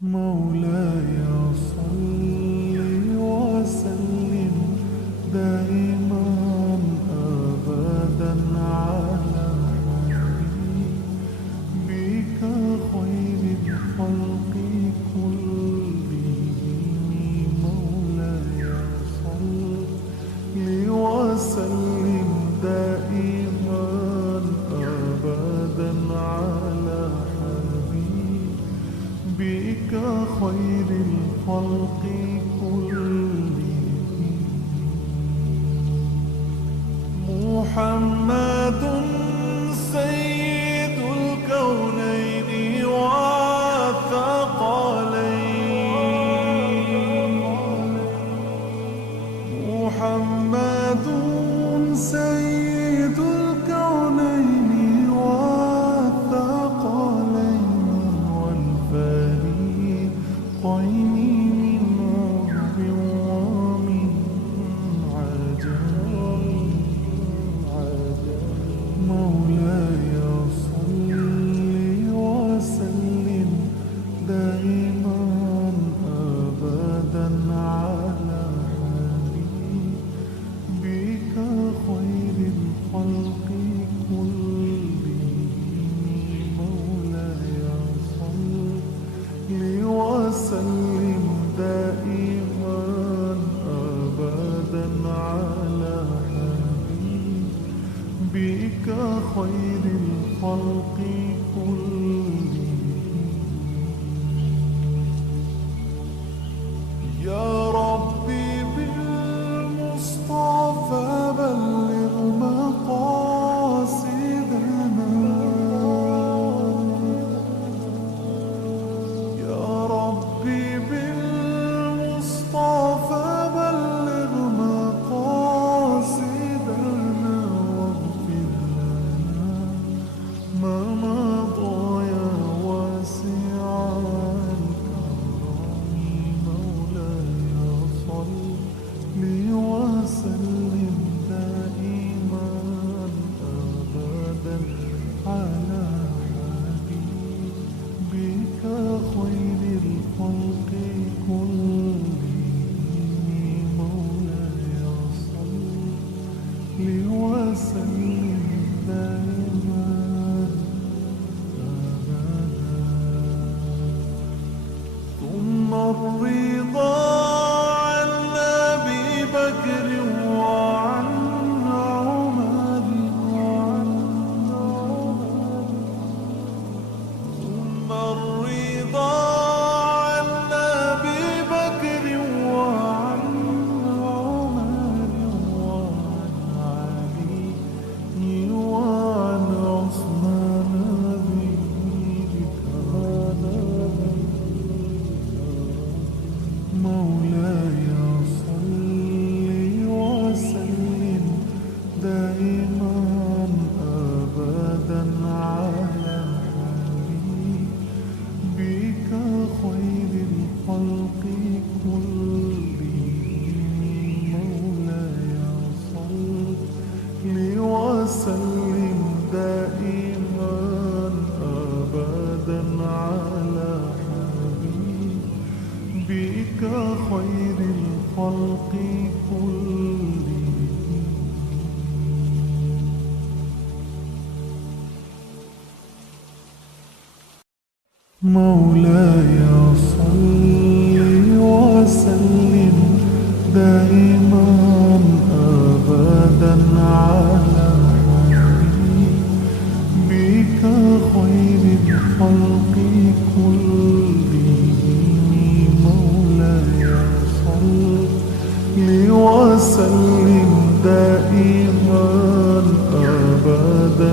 مولاي صل وسلم دائما أبدا على حبيبك خير الخلق كلهم. مولاي صل وسلم دائما أبدا على بك خير الخلق كلهم. محمد سيد الكونين والثقلين. محمد سيد الكونين والثقلين والفريقين من عرب ومن عجم. مولاي صل وسلم دائما أبدا على حبيبك خير الخلق كلهم. مولاي صل وسلم دائما أبدا على حبيبك خير الخلق كلهم. يا ربي بالمصطفى بلغ مقاصدنا. يا ربي بالمصطفى بلغ مقاصدنا واغفر لنا ما مضى يا واسع الكرم. مولاي صل وسلم دائما أبدا على حبيبك خير الخلق كلهم. مولاي صل وسلم دائما أبدا. ثم الرضا عن أبي بكر وعن عمر ثم الرضا عن أبي بكر وعن عمر وعن علي وعن عثمان ذكرك. مولاي صل وسلم دائما أبدا على حبيبك خير الخلق كلهم. مولاي صل وسلم دائما أبدا على بك خير الخلق كلهم. مولاي صل وسلم دائما أبدا على بك خير الخلق كلهم. مولاي صل وسلم دائما أبدا